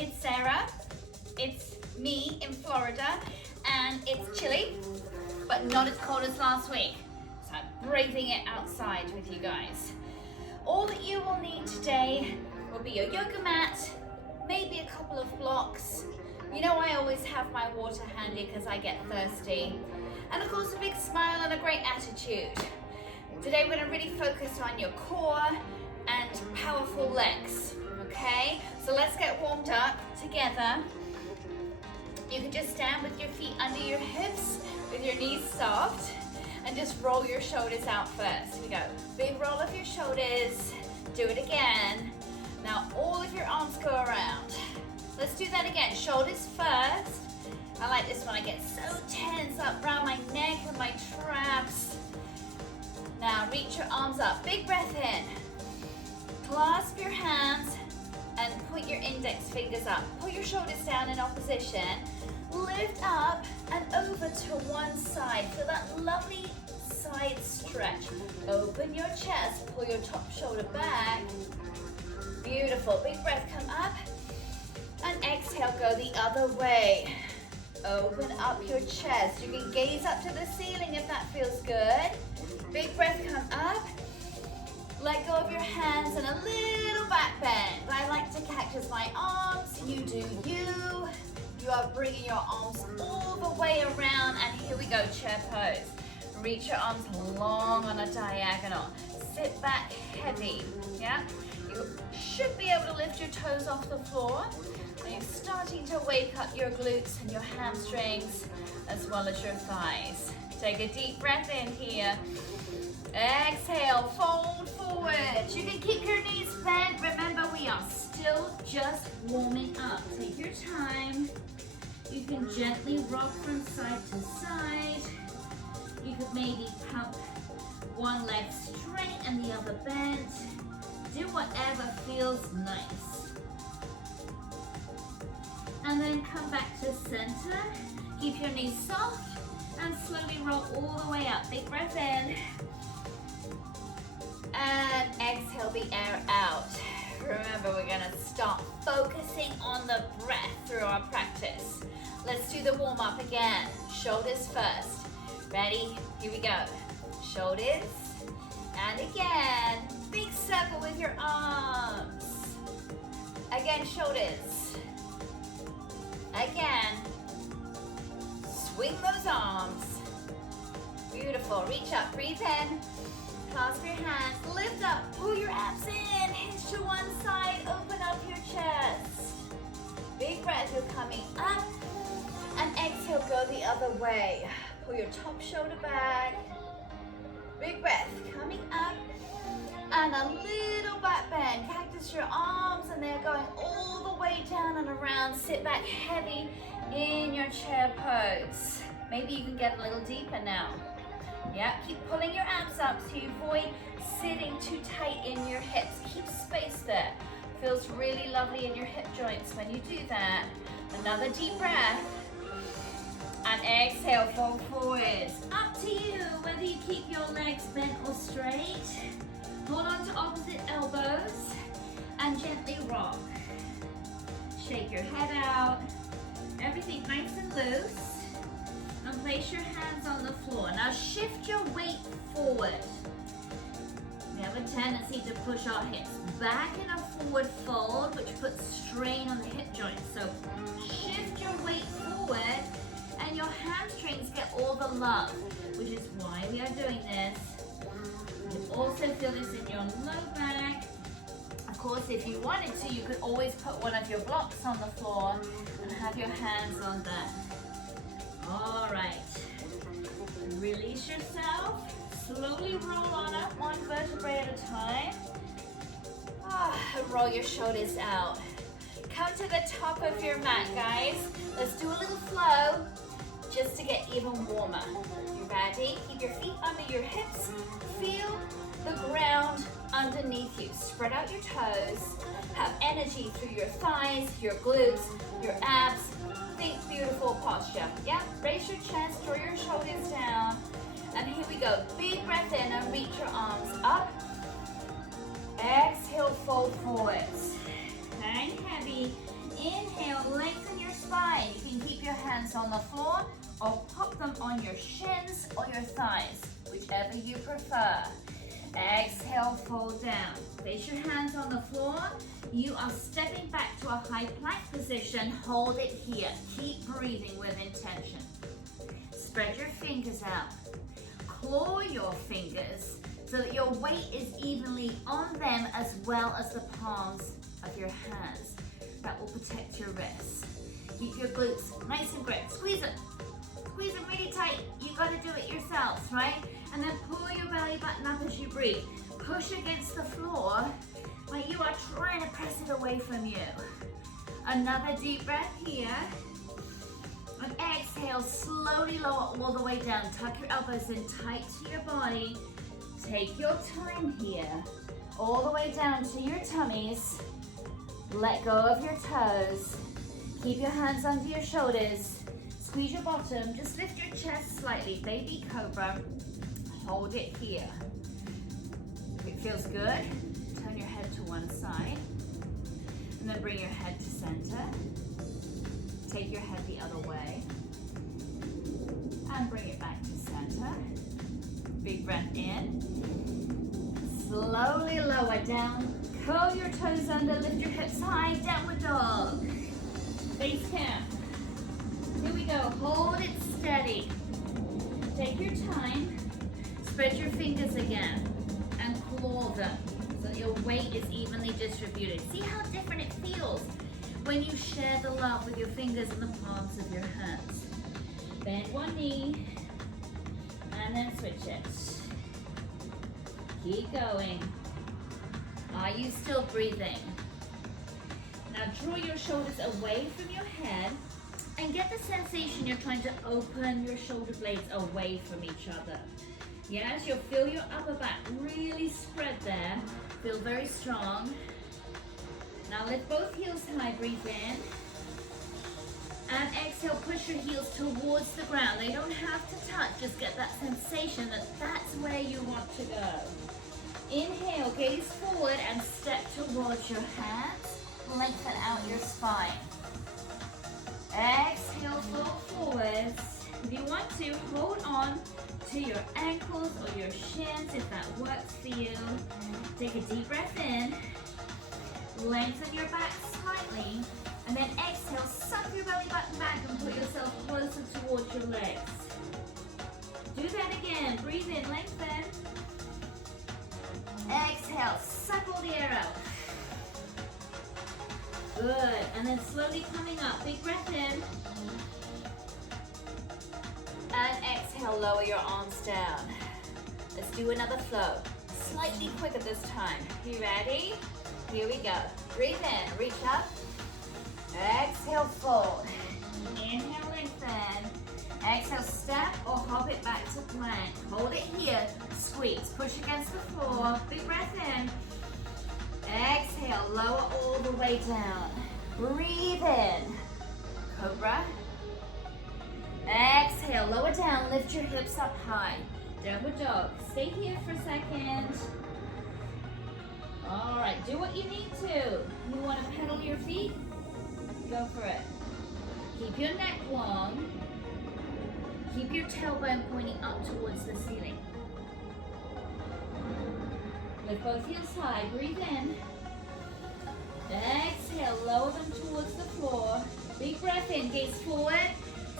It's Sarah, it's me in Florida, and it's chilly, but not as cold as last week. So I'm braving it outside with you guys. All that you will need today will be your yoga mat, maybe a couple of blocks. You know I always have my water handy because I get thirsty. And of course a big smile and a great attitude. Today we're going to really focus on your core and powerful legs, okay? So let's get warmed up together. You can just stand with your feet under your hips, with your knees soft, and just roll your shoulders out first. Here we go. Big roll of your shoulders. Do it again. Now all of your arms go around. Let's do that again. Shoulders first. I like this one. I get so tense up around my neck and my traps. Now reach your arms up. Big breath in. Clasp your hands and put your index fingers up. Pull your shoulders down in opposition. Lift up and over to one side. Feel that lovely side stretch. Open your chest. Pull your top shoulder back. Beautiful. Big breath. Come up. And exhale. Go the other way. Open up your chest. You can gaze up to the ceiling if that feels good. Big breath. Come up. Let go of your hands and a little back bend. I like to cactus my arms. You do you. You are bringing your arms all the way around. And here we go, chair pose. Reach your arms long on a diagonal. Sit back heavy. Yeah? You should be able to lift your toes off the floor. And you're starting to wake up your glutes and your hamstrings as well as your thighs. Take a deep breath in here. Exhale, fold forward. You can keep your knees bent. Remember, we are still just warming up. Take your time. You can gently rock from side to side. You could maybe pump one leg straight and the other bent. Do whatever feels nice. And then come back to center. Keep your knees soft and slowly roll all the way up. Big breath in. And exhale the air out. Remember, we're going to start focusing on the breath through our practice. Let's do the warm up again. Shoulders first. Ready? Here we go. Shoulders. And again. Big circle with your arms. Again, shoulders. Again. Swing those arms. Beautiful. Reach up. Breathe in. Clasp your hands, lift up, pull your abs in, hinge to one side, open up your chest. Big breath, you're coming up, and exhale, go the other way. Pull your top shoulder back. Big breath, coming up, and a little back bend. Cactus your arms, and they're going all the way down and around. Sit back heavy in your chair pose. Maybe you can get a little deeper now. Yeah, keep pulling your abs up so you avoid sitting too tight in your hips. Keep space there. Feels really lovely in your hip joints when you do that. Another deep breath. And exhale, fold forwards. Up to you, whether you keep your legs bent or straight. Hold on to opposite elbows and gently rock. Shake your head out. Everything nice and loose. And place your hands on the floor. Now shift your weight forward. We have a tendency to push our hips back in a forward fold, which puts strain on the hip joints. So shift your weight forward and your hamstrings get all the love, which is why we are doing this. You also feel this in your low back. Of course, if you wanted to, you could always put one of your blocks on the floor and have your hands on that. All right, release yourself, slowly roll on up one vertebrae at a time. And roll your shoulders out. Come to the top of your mat, guys. Let's do a little flow just to get even warmer. You ready? Keep your feet under your hips. Feel the ground underneath you. Spread out your toes. Have energy through your thighs, your glutes, your abs. Think beautiful posture. Yeah, raise your chest, draw your shoulders down. And here we go. Big breath in and reach your arms up. Exhale, fold forwards. Hang heavy. Inhale. on the floor or pop them on your shins or your thighs, whichever you prefer. Exhale, fold down. Place your hands on the floor. You are stepping back to a high plank position. Hold it here. Keep breathing with intention. Spread your fingers out. Claw your fingers so that your weight is evenly on them as well as the palms of your hands. That will protect your wrists. Keep your glutes nice and gripped. Squeeze them. Squeeze them really tight. You got to do it yourselves, right? And then pull your belly button up as you breathe. Push against the floor like you are trying to press it away from you. Another deep breath here. And exhale, slowly lower all the way down. Tuck your elbows in tight to your body. Take your time here. All the way down to your tummies. Let go of your toes. Keep your hands under your shoulders. Squeeze your bottom. Just lift your chest slightly. Baby cobra. Hold it here. If it feels good, turn your head to one side. And then bring your head to center. Take your head the other way. And bring it back to center. Big breath in. Slowly lower down. Curl your toes under, lift your hips high, downward dog. Base camp. Here we go, hold it steady. Take your time, spread your fingers again, and claw them so that your weight is evenly distributed. See how different it feels when you share the love with your fingers in the palms of your hands. Bend one knee, and then switch it. Keep going. Are you still breathing? Now draw your shoulders away from your head and get the sensation you're trying to open your shoulder blades away from each other. Yes, you'll feel your upper back really spread there. Feel very strong. Now lift both heels high, breathe in. And exhale, push your heels towards the ground. They don't have to touch, just get that sensation that that's where you want to go. Inhale, gaze forward and step towards your hands. Lengthen out your spine. Exhale, fold forwards. If you want to, hold on to your ankles or your shins if that works for you. Take a deep breath in. Lengthen your back slightly. And then exhale, suck your belly button back and put yourself closer towards your legs. Do that again. Breathe in, lengthen. Exhale, suck all the air out. Good, and then slowly coming up, big breath in. And exhale, lower your arms down. Let's do another flow. Slightly quicker this time. You ready? Here we go. Breathe in, reach up. Exhale, fold. Inhale, lengthen. Exhale, step or hop it back to plank. Hold it here, squeeze, push against the floor, big breath in. Exhale, lower all the way down. Breathe in, cobra. Exhale, lower down, lift your hips up high. Downward dog, stay here for a second. All right, do what you need to. You want to pedal your feet? Go for it. Keep your neck long. Keep your tailbone pointing up towards the ceiling. Lift both heels high, breathe in. Exhale, lower them towards the floor. Big breath in, gaze forward.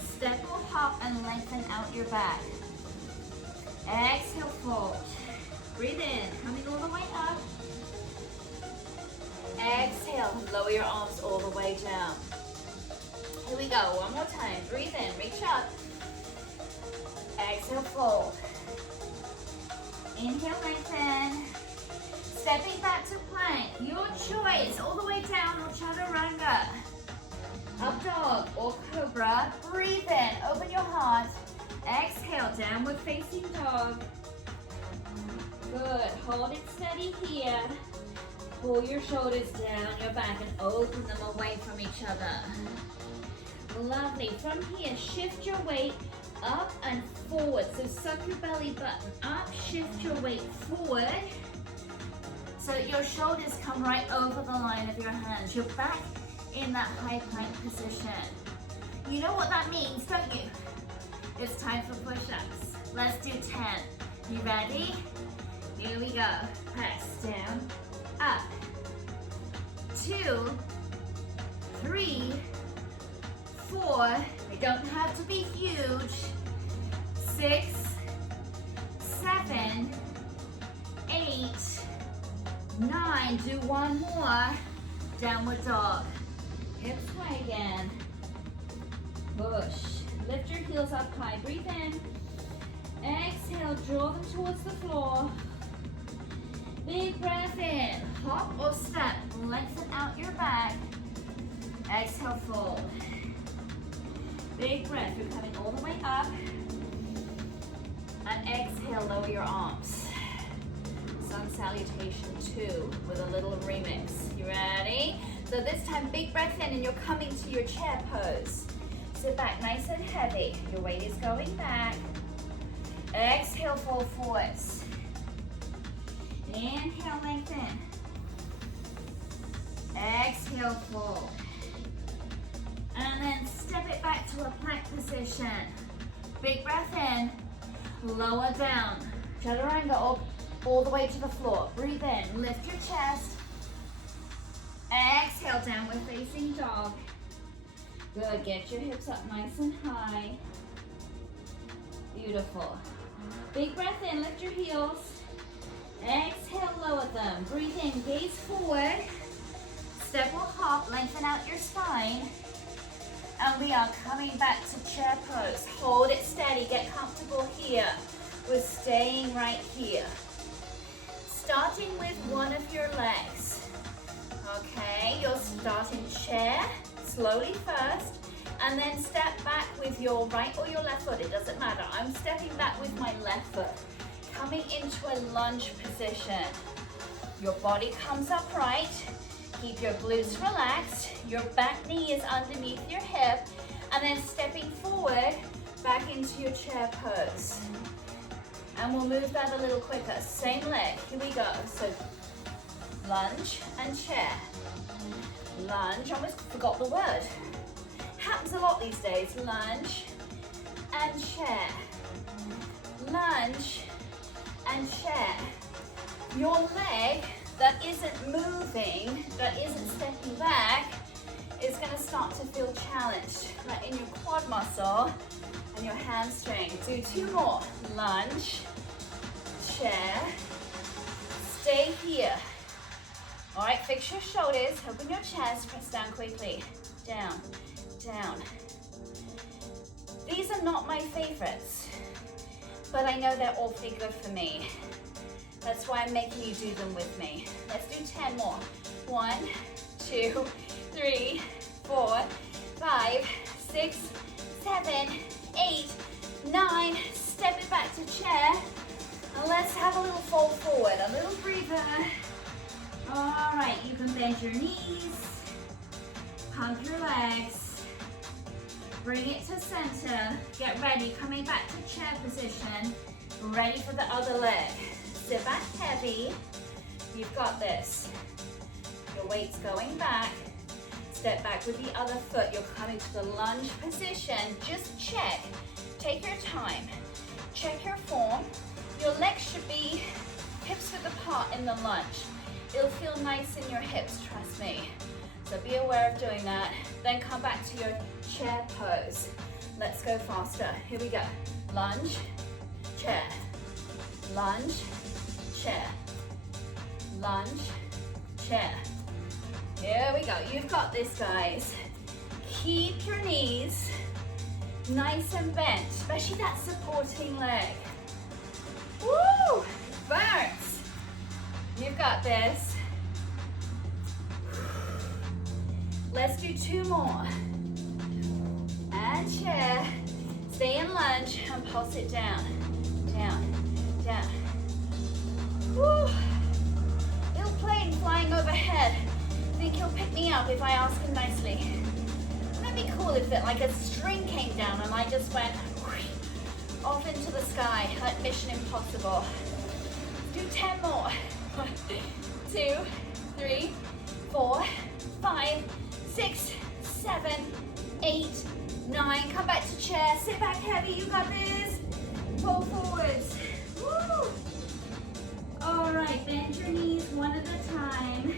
Step or hop and lengthen out your back. Exhale, fold. Breathe in, coming all the way up. Exhale, lower your arms all the way down. Here we go, one more time. Breathe in, reach up. Exhale, fold. Inhale, lengthen. Stepping back to plank. Your choice. All the way down or chaturanga. Up dog or cobra. Breathe in. Open your heart. Exhale. Downward facing dog. Good. Hold it steady here. Pull your shoulders down your back and open them away from each other. Lovely. From here, shift your weight up and forward. So suck your belly button up, shift your weight forward so that your shoulders come right over the line of your hands. You're back in that high plank position. You know what that means, don't you? It's time for push-ups. Let's do 10. You ready? Here we go. Press down, up. 2, 3, 4. They don't have to be huge. 6, 7, 8, 9. Do one more. Downward dog. Hips sway again. Push. Lift your heels up high. Breathe in. Exhale. Draw them towards the floor. Big breath in. Hop or step. Lengthen out your back. Exhale, fold. Big breath. You're coming all the way up. And exhale, lower your arms. Sun salutation 2 with a little remix. You ready? So this time, big breath in and you're coming to your chair pose. Sit back nice and heavy. Your weight is going back. Exhale, fold forwards. Inhale, lengthen. Exhale, fold. And then step it back to a plank position. Big breath in. Lower down. Chaturanga up all the way to the floor. Breathe in. Lift your chest. Exhale, downward facing dog. Good. Get your hips up nice and high. Beautiful. Big breath in. Lift your heels. Exhale, lower them. Breathe in. Gaze forward. Step or hop. Lengthen out your spine. And we are coming back to chair pose. Hold it steady. Get comfortable here. We're staying right here. Starting with one of your legs. Okay, you'll start in chair, slowly first, and then step back with your right or your left foot. It doesn't matter. I'm stepping back with my left foot. Coming into a lunge position. Your body comes upright. Keep your glutes relaxed. Your back knee is underneath your hip. And then stepping forward, back into your chair pose. And we'll move that a little quicker. Same leg. Here we go. So lunge and chair. Lunge. Almost forgot the word. Happens a lot these days. Lunge and chair. Lunge and chair. Your leg that isn't moving, that isn't stepping back, is going to start to feel challenged. Right in your quad muscle and your hamstring. Do 2 more. Lunge, chair, stay here. All right, fix your shoulders, open your chest, press down quickly. Down, down. These are not my favorites, but I know they're awfully good for me. That's why I'm making you do them with me. Let's do 10 more. 1, 2, 3, 4, 5, 6, 7, 8, 9. Step it back to chair. And let's have a little fold forward, a little breather. All right, you can bend your knees, pump your legs, bring it to center. Get ready, coming back to chair position. Ready for the other leg. Sit back heavy. You've got this. Your weight's going back. Step back with the other foot. You're coming to the lunge position. Just check. Take your time. Check your form. Your legs should be hips width apart in the lunge. It'll feel nice in your hips, trust me. So be aware of doing that. Then come back to your chair pose. Let's go faster. Here we go. Lunge, chair. Lunge, chair. Lunge, chair. Here we go. You've got this, guys. Keep your knees nice and bent, especially that supporting leg. Woo! Burns. You've got this. Let's do 2 more. And chair. Stay in lunge and pulse it down. Down, down. Woo! Little plane flying overhead. I think he'll pick me up if I ask him nicely. Wouldn't it be cool if it, like a string came down and I just went off into the sky like Mission Impossible? Do 10 more. 1, 2, 3, 4, 5, 6, 7, 8, 9. 9, come back to chair, sit back heavy, you got this. Pull forwards. Woo. All right, bend your knees one at a time.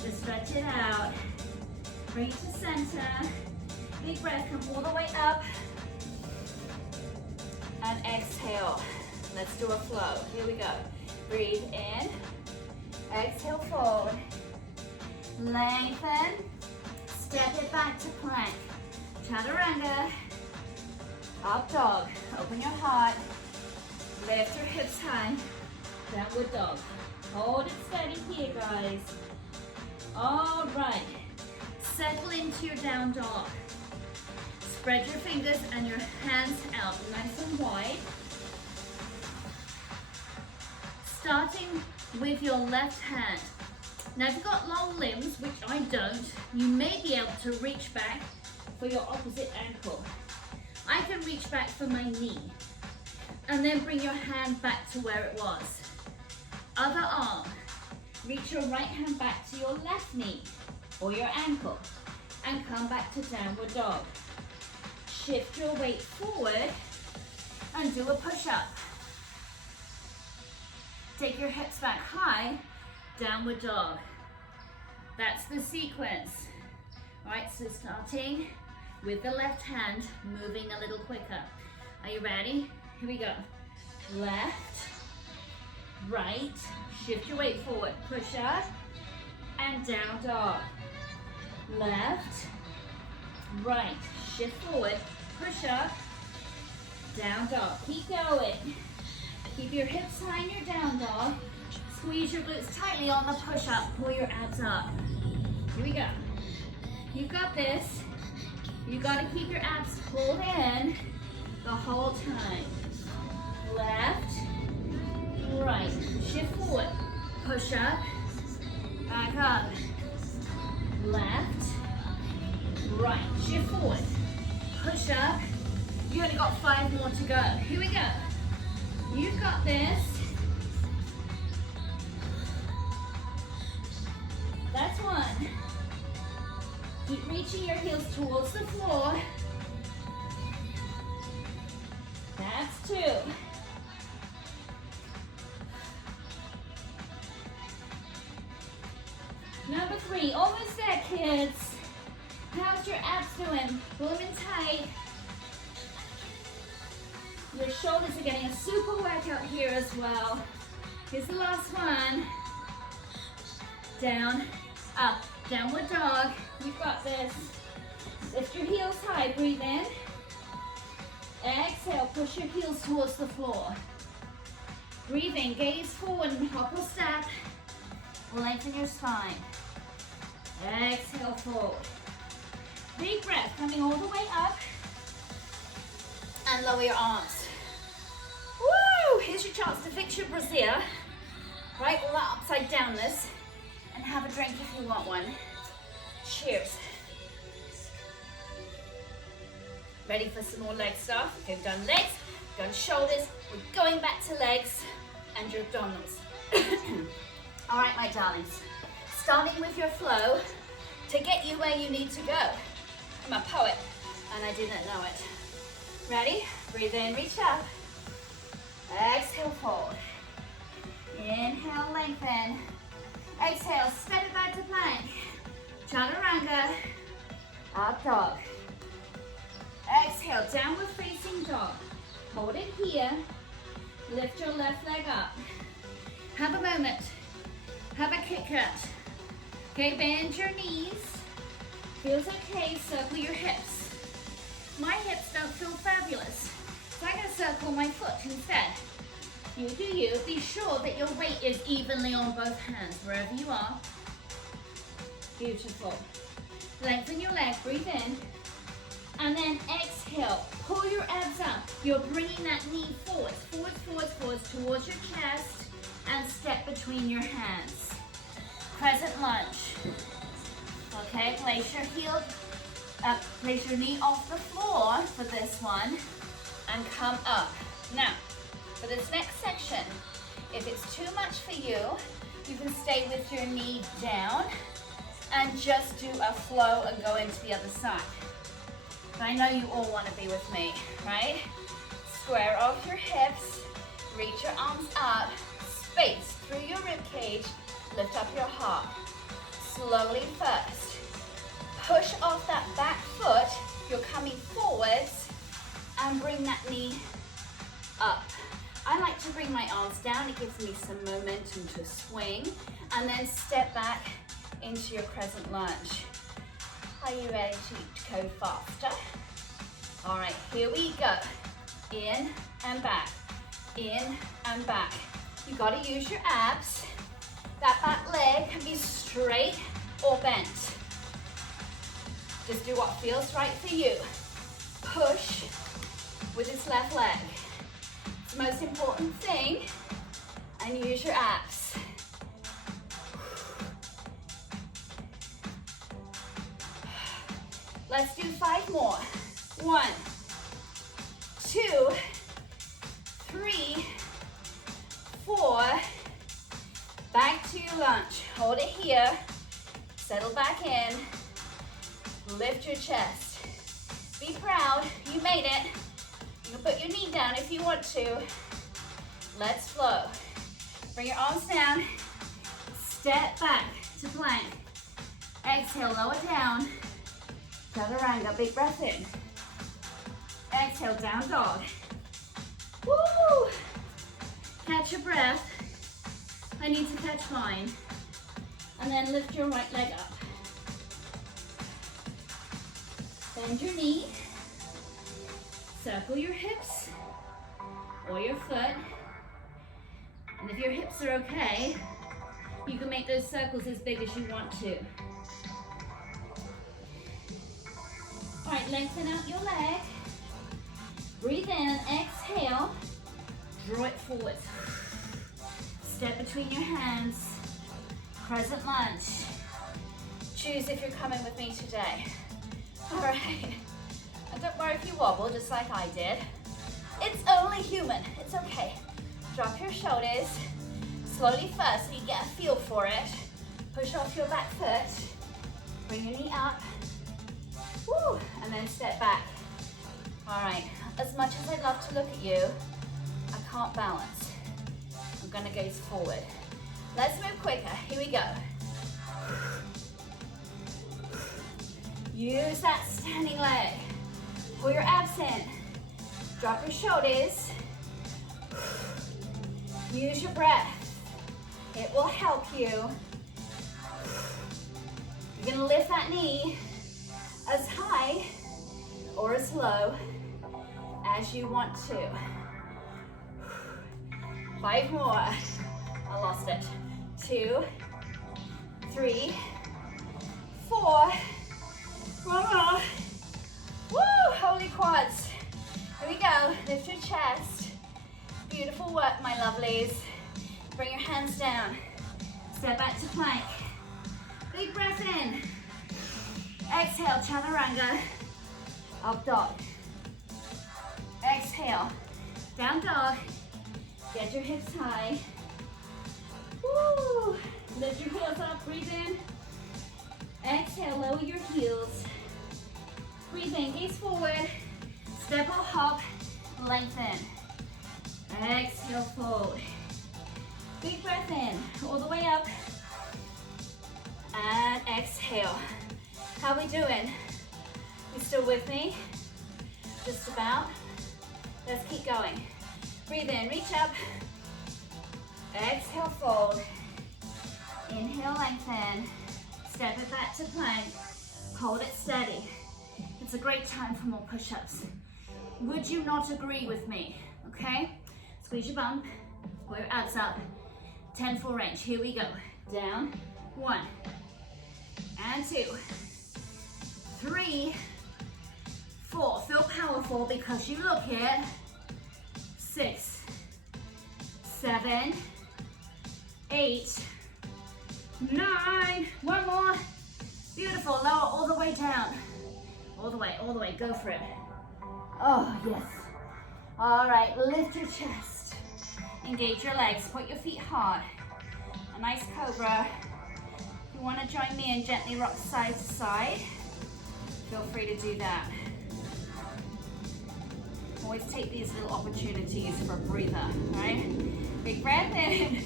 Just stretch it out. Bring it to center. Big breath, come all the way up. And exhale. Let's do a flow. Here we go. Breathe in. Exhale, forward. Lengthen. Step it back to plank. Chaturanga. Up dog. Open your heart. Lift your hips high. Downward dog. Hold it steady here, guys. All right. Settle into your down dog. Spread your fingers and your hands out nice and wide. Starting with your left hand. Now if you've got long limbs, which I don't, you may be able to reach back for your opposite ankle. I can reach back for my knee. And then bring your hand back to where it was. Other arm. Reach your right hand back to your left knee or your ankle. And come back to downward dog. Shift your weight forward and do a push-up. Take your hips back high, downward dog. That's the sequence. All right, so starting with the left hand, moving a little quicker. Are you ready? Here we go. Left, right, shift your weight forward, push up, and down dog. Left, right, shift forward, push up, down dog. Keep going. Keep your hips high in your down dog. Squeeze your glutes tightly on the push up. Pull your abs up. Here we go. You've got this. You've got to keep your abs pulled in the whole time. Left, right, shift forward, push up, back up. Left, right, shift forward, push up. You only got 5 more to go. Here we go. You've got this. That's 1. Keep reaching your heels towards the floor. That's 2. Number 3, almost there, kids. How's your abs doing? Pull them in tight. Your shoulders are getting a super workout here as well. Here's the last one. Down, up, downward dog. You've got this. Lift your heels high, breathe in. Exhale, push your heels towards the floor. Breathe in, gaze forward and hop or step. Lengthen your spine. Exhale, forward. Big breath, coming all the way up. And lower your arms. Woo! Here's your chance to fix your brassiere. Right, all that upside downness. And have a drink if you want one. Cheers. Ready for some more leg stuff? Okay, we've done legs, we've done shoulders. We're going back to legs and your abdominals. All right, my darlings. Starting with your flow to get you where you need to go. I'm a poet and I didn't know it. Ready? Breathe in, reach up. Exhale, fold. Inhale, lengthen. Exhale, step it back to plank. Chaturanga. Up dog. Exhale, downward facing dog. Hold it here. Lift your left leg up. Have a moment. Have a kick cut. Okay, bend your knees. Feels okay, circle your hips. My hips don't feel fabulous, so I'm gonna circle my foot instead. You do you. Be sure that your weight is evenly on both hands, wherever you are. Beautiful. Lengthen your leg, breathe in. And then exhale, pull your abs up. You're bringing that knee forwards, forwards towards your chest and step between your hands. Crescent lunge. Okay, place your knee off the floor for this one and come up. Now, for this next section, if it's too much for you, you can stay with your knee down and just do a flow and go into the other side. I know you all want to be with me, right? Square off your hips, reach your arms up, space through your rib cage, lift up your heart. Slowly first. Push off that back foot, you're coming forwards, and bring that knee up. I like to bring my arms down, it gives me some momentum to swing, and then step back into your crescent lunge. Are you ready to go faster? All right, here we go. In and back, in and back. You gotta use your abs. That back leg can be straight or bent. Just do what feels right for you. Push with this left leg. It's the most important thing, and use your abs. Let's do 5 more. 1, 2, 3, 4. Back to your lunge. Hold it here. Settle back in. Lift your chest. Be proud. You made it. You can put your knee down if you want to. Let's flow. Bring your arms down. Step back to plank. Exhale, lower down. Chaturanga, big breath in. Exhale, down dog. Woo! Catch your breath. I need to catch mine. And then lift your right leg up. Bend your knee. Circle your hips or your foot. And if your hips are okay, you can make those circles as big as you want to. All right, lengthen out your leg. Breathe in and exhale. Draw it forward. Step between your hands. Crescent lunge. Choose if you're coming with me today. All right. And don't worry if you wobble, just like I did. It's only human. It's okay. Drop your shoulders. Slowly first so you get a feel for it. Push off your back foot. Bring your knee up. Woo, and then step back. All right, as much as I'd love to look at you, I can't balance. I'm gonna gaze forward. Let's move quicker, here we go. Use that standing leg. Pull your abs in. Drop your shoulders. Use your breath. It will help you. You're gonna lift that knee as high or as low as you want to. 5 more. I lost it. 2, 3, 4. 1 more. Woo! Holy quads. Here we go. Lift your chest. Beautiful work, my lovelies. Bring your hands down. Step back to plank. Big breath in. Exhale, chaturanga. Up dog. Exhale, down dog. Get your hips high. Woo! Lift your heels up, breathe in. Exhale, lower your heels. Breathe in, gaze forward. Step or hop, lengthen. Exhale, fold. Big breath in, all the way up. And exhale. How we doing? You still with me? Just about. Let's keep going. Breathe in, reach up. Exhale, fold. Inhale, lengthen. Step it back to plank. Hold it steady. It's a great time for more push-ups. Would you not agree with me? Okay? Squeeze your bum. Pull your abs up. 10 full range. Here we go. Down. 1. And 2. 3, 4. Feel powerful because you look it. 6, 7, 8, 9. 1 more. Beautiful. Lower all the way down. All the way. Go for it. Oh, yes. All right, lift your chest. Engage your legs. Point your feet hard. A nice cobra. If you want to join me and gently rock side to side, feel free to do that. Always take these little opportunities for a breather, right? Big breath in.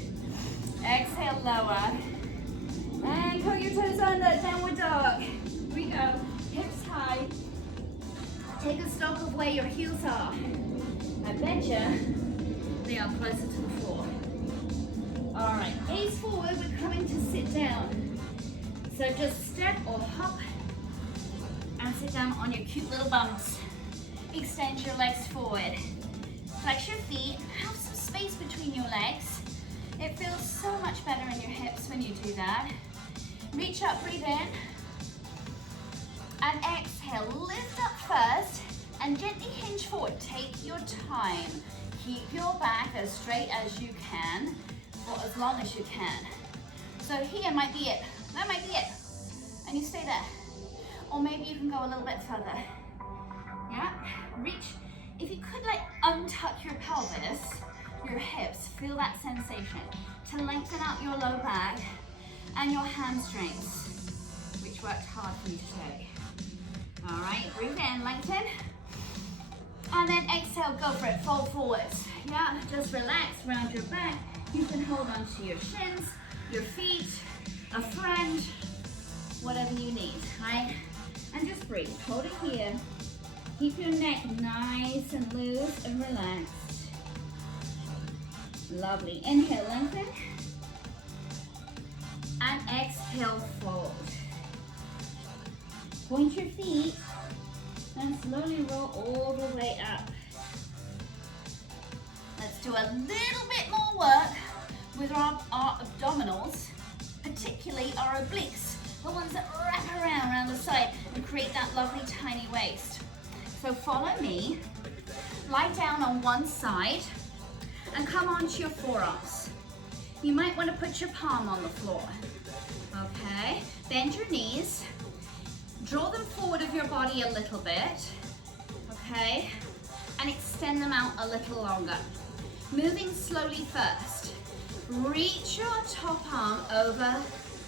Exhale, lower. And curl your toes under, downward dog. Here we go. Hips high. Take a stock of where your heels are. I bet you they are closer to the floor. All right, gaze forward, we're coming to sit down. So just step or hop and sit down on your cute little bums. Extend your legs forward. Flex your feet, have some space between your legs. It feels so much better in your hips when you do that. Reach up, breathe in. And exhale, lift up first and gently hinge forward. Take your time. Keep your back as straight as you can for as long as you can. So here might be it. That might be it. And you stay there. Or maybe you can go a little bit further. Yeah, reach. If you could like untuck your pelvis, your hips, feel that sensation to lengthen out your low back and your hamstrings, which worked hard for you today. All right, breathe in, lengthen. And then exhale, go for it, fold forwards. Yeah, just relax, round your back. You can hold onto your shins, your feet, a friend, whatever you need, right? And just breathe, hold it here. Keep your neck nice and loose and relaxed. Lovely, inhale, lengthen. And exhale, fold. Point your feet and slowly roll all the way up. Let's do a little bit more work with our abdominals, particularly our obliques, the ones that wrap around the side and create that lovely tiny waist. So follow me, lie down on one side and come onto your forearms. You might want to put your palm on the floor. Okay, bend your knees, draw them forward of your body a little bit, okay, and extend them out a little longer. Moving slowly first. Reach your top arm over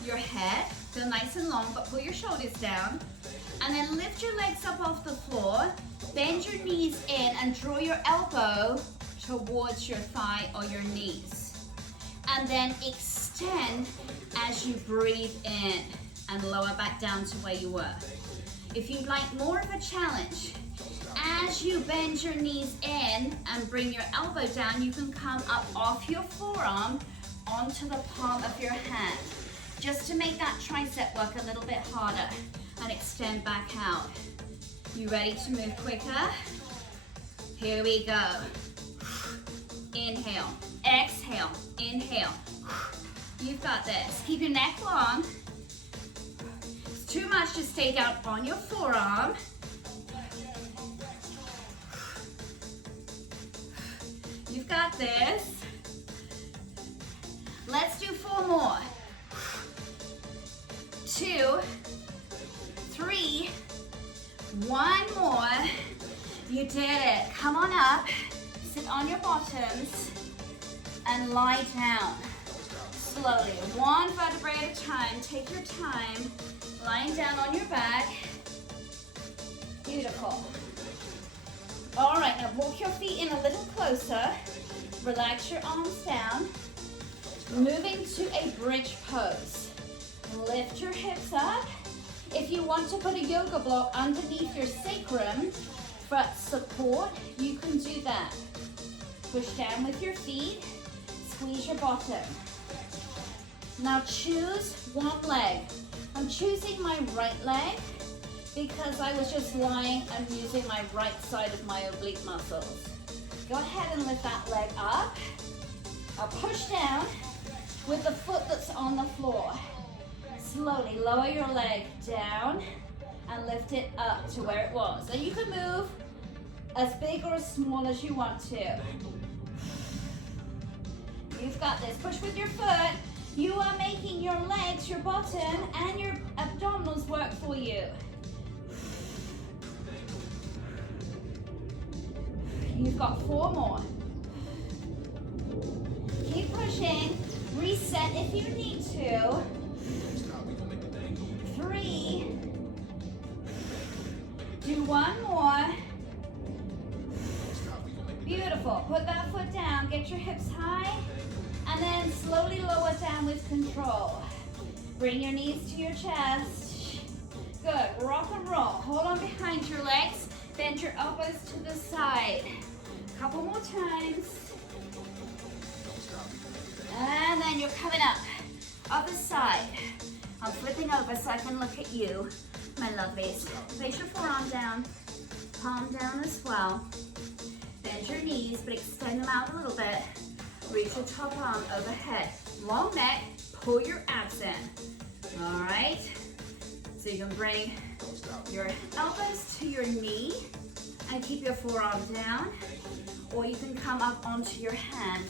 your head, feel nice and long, but pull your shoulders down. And then lift your legs up off the floor, bend your knees in and draw your elbow towards your thigh or your knees. And then extend as you breathe in and lower back down to where you were. If you'd like more of a challenge, as you bend your knees in and bring your elbow down, you can come up off your forearm onto the palm of your hand, just to make that tricep work a little bit harder and extend back out. You ready to move quicker? Here we go. Inhale, exhale, inhale. You've got this. Keep your neck long. It's too much to stay down on your forearm. You've got this. Let's do 4 more. 2, 3, 1 more. You did it. Come on up, sit on your bottoms, and lie down. Slowly, 1 vertebrae at a time. Take your time, lying down on your back. Beautiful. All right, now walk your feet in a little closer. Relax your arms down. Moving to a bridge pose. Lift your hips up. If you want to put a yoga block underneath your sacrum for support, you can do that. Push down with your feet, squeeze your bottom. Now choose one leg. I'm choosing my right leg because I was just lying and using my right side of my oblique muscles. Go ahead and lift that leg up. I'll push down with the foot that's on the floor. Slowly lower your leg down and lift it up to where it was. And you can move as big or as small as you want to. You've got this. Push with your foot. You are making your legs, your bottom, and your abdominals work for you. You've got 4 more. Keep pushing. Reset if you need to. 3. Do 1 more. Beautiful. Put that foot down, get your hips high, and then slowly lower down with control. Bring your knees to your chest. Good. Rock and roll. Hold on behind your legs. Bend your elbows to the side. Couple more times. And then you're coming up. Other side. I'm flipping over so I can look at you, my lovelies. Place your forearm down. Palm down as well. Bend your knees, but extend them out a little bit. Reach your top arm overhead. Long neck, pull your abs in. All right. So you can bring your elbows to your knee and keep your forearm down. Or you can come up onto your hand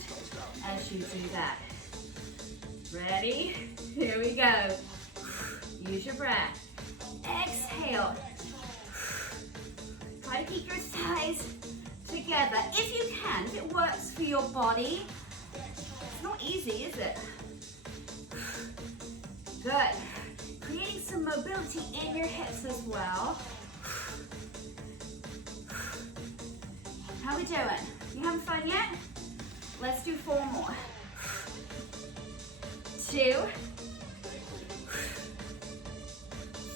as you do that. Ready? Here we go. Use your breath. Exhale. Try to keep your thighs together if you can, if it works for your body. It's not easy, is it? Good. Creating some mobility in your hips as well. How we doing? You having fun yet? Let's do 4 more. 2,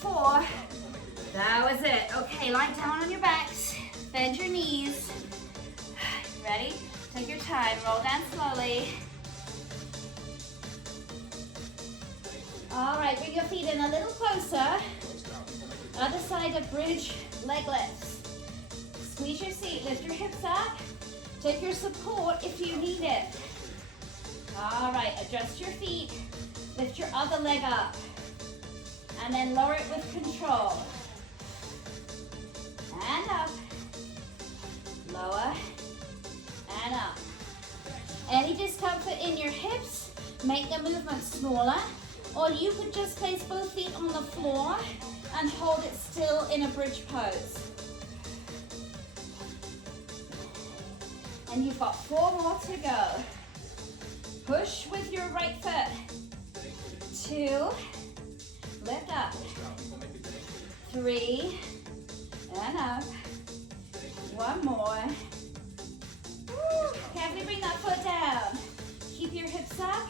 4. That was it. Okay, lie down on your backs. Bend your knees. Ready? Take your time. Roll down slowly. All right, bring your feet in a little closer. Other side of bridge leg lifts. Squeeze your seat. Lift your hips up. Take your support if you need it. All right, adjust your feet. Lift your other leg up. And then lower it with control. And up. Lower. And up. Any discomfort in your hips, make the movement smaller. Or you could just place both feet on the floor and hold it still in a bridge pose. And you've got 4 more to go. Push with your right foot. 2, lift up. 3, and up. 1 more. Woo. Carefully bring that foot down. Keep your hips up.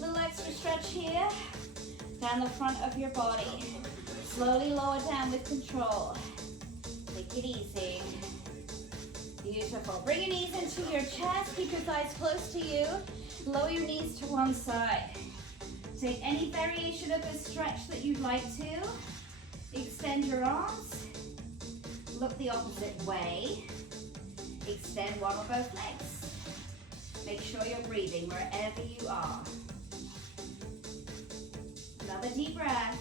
Little extra stretch here. Down the front of your body. Slowly lower down with control. Take it easy. Beautiful. Bring your knees into your chest. Keep your thighs close to you. Lower your knees to one side. Take any variation of the stretch that you'd like to. Extend your arms. Look the opposite way. Extend one or both legs. Make sure you're breathing wherever you are. Another deep breath.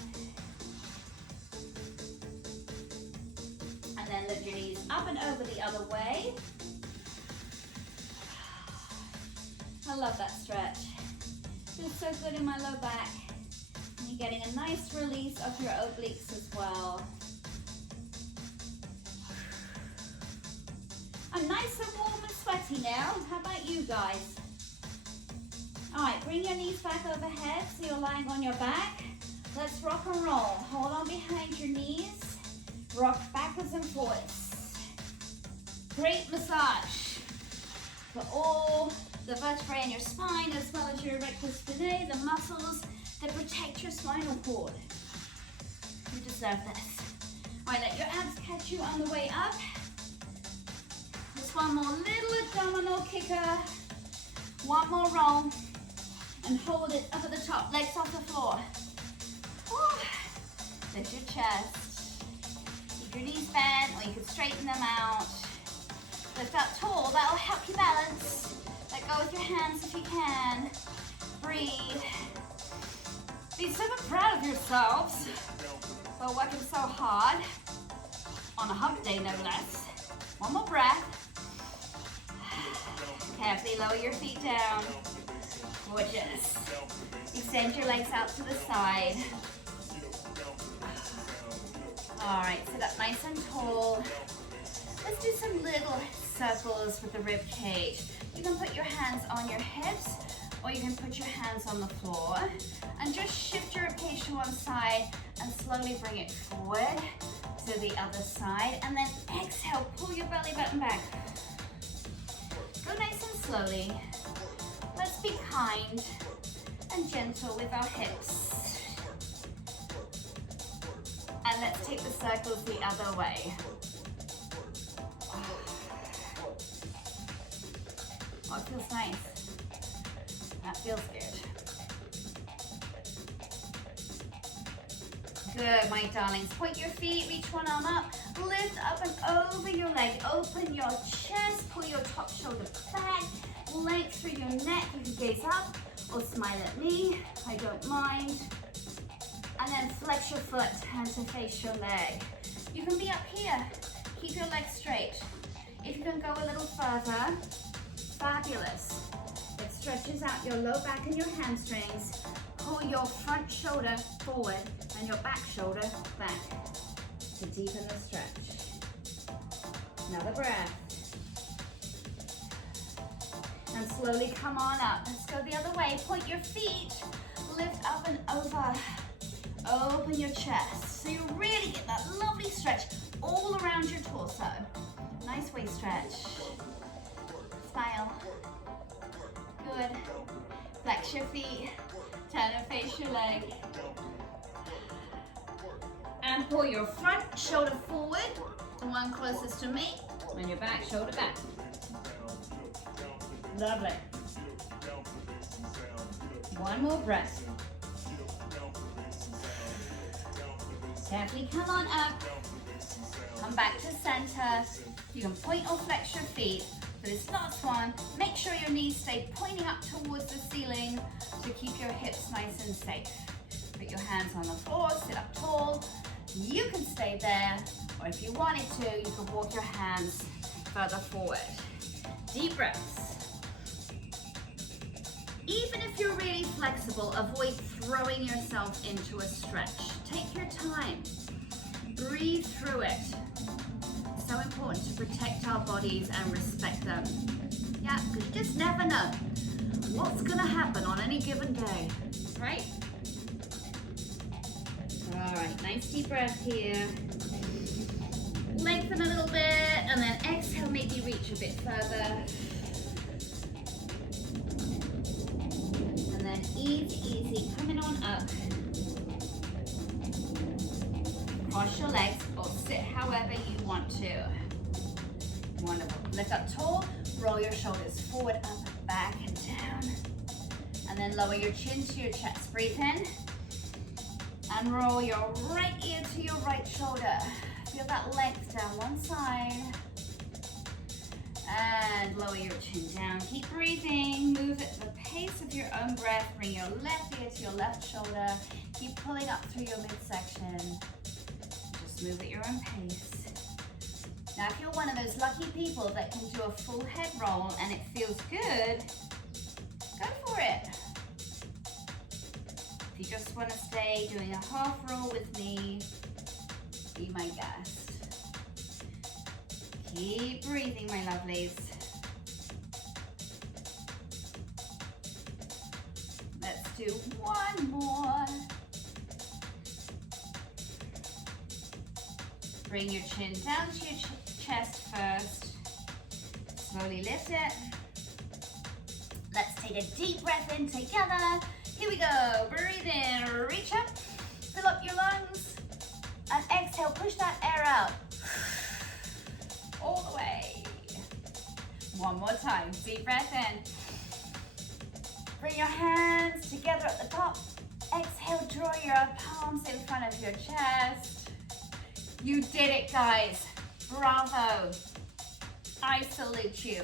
And then lift your knees up and over the other way. I love that stretch. Feels so good in my low back. And you're getting a nice release of your obliques as well. I'm nice and warm and sweaty now. How about you guys? All right, bring your knees back overhead so you're lying on your back. Let's rock and roll. Hold on behind your knees. Rock backwards and forwards. Great massage for all the vertebrae in your spine as well as your rectus spinae, the muscles that protect your spinal cord. You deserve this. All right, let your abs catch you on the way up. Just one more little abdominal kicker. One more roll. And hold it up at the top, legs off the floor. Woo. Lift your chest. Keep your knees bent, or you can straighten them out. Lift up tall, that'll help you balance. Let go with your hands if you can. Breathe. Be super proud of yourselves for working so hard. On a hump day, no less. One more breath. Carefully lower your feet down. Gorgeous. Extend your legs out to the side. All right, sit up nice and tall. Let's do some little circles with the rib cage. You can put your hands on your hips, or you can put your hands on the floor. And just shift your rib cage to one side and slowly bring it forward to the other side. And then exhale, pull your belly button back. slowly, let's be kind and gentle with our hips. And let's take the circles the other way. Oh, it feels nice. That feels good. Good, my darlings. Point your feet, reach one arm up, lift up and over your leg. Open your chest, pull your top shoulder back, length through your neck. You can gaze up or smile at me, I don't mind. And then flex your foot, hand to face your leg. You can be up here, keep your legs straight. If you can go a little further, fabulous. It stretches out your low back and your hamstrings. Pull your front shoulder forward and your back shoulder back to deepen the stretch. Another breath. And slowly come on up. Let's go the other way. Point your feet, lift up and over. Open your chest. So you really get that lovely stretch all around your torso. Nice waist stretch. Smile. Good. Flex your feet. Turn and face your leg. And pull your front shoulder forward, the one closest to me, and your back shoulder back. Lovely. One more breath. Carefully come on up. Come back to center. You can point or flex your feet. For this last one, make sure your knees stay pointing up towards the ceiling to keep your hips nice and safe. Put your hands on the floor, sit up tall. You can stay there, or if you wanted to, you could walk your hands further forward. Deep breaths. Even if you're really flexible, avoid throwing yourself into a stretch. Take your time. Breathe through it. So important to protect our bodies and respect them. Yeah, because you just never know what's gonna happen on any given day, right? All right, nice deep breath here. Lengthen a little bit and then exhale, maybe reach a bit further. And then easy, coming on up. Cross your legs or sit however you want to. Wonderful. Lift up tall, roll your shoulders forward, up, back, and down. And then lower your chin to your chest. Breathe in. And roll your right ear to your right shoulder. Feel that length down one side. And lower your chin down. Keep breathing. Move at the pace of your own breath. Bring your left ear to your left shoulder. Keep pulling up through your midsection. Just move at your own pace. Now, if you're one of those lucky people that can do a full head roll and it feels good, go for it. If you just want to stay doing a half roll with me, be my guest. Keep breathing, my lovelies. Let's do one more. Bring your chin down to your chest first. Slowly lift it. Let's take a deep breath in together. Here we go. Breathe in, reach up, fill up your lungs, and exhale, push that air out. All the way. One more time. Deep breath in. Bring your hands together at the top. Exhale, draw your palms in front of your chest. You did it, guys. Bravo. I salute you.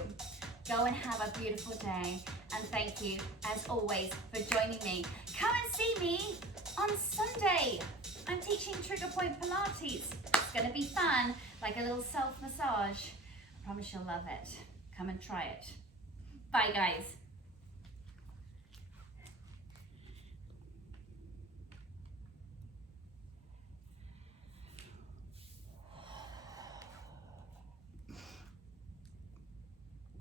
Go and have a beautiful day. And thank you, as always, for joining me. Come and see me on Sunday. I'm teaching Trigger Point Pilates. It's gonna be fun, like a little self-massage. I promise you'll love it. Come and try it. Bye, guys.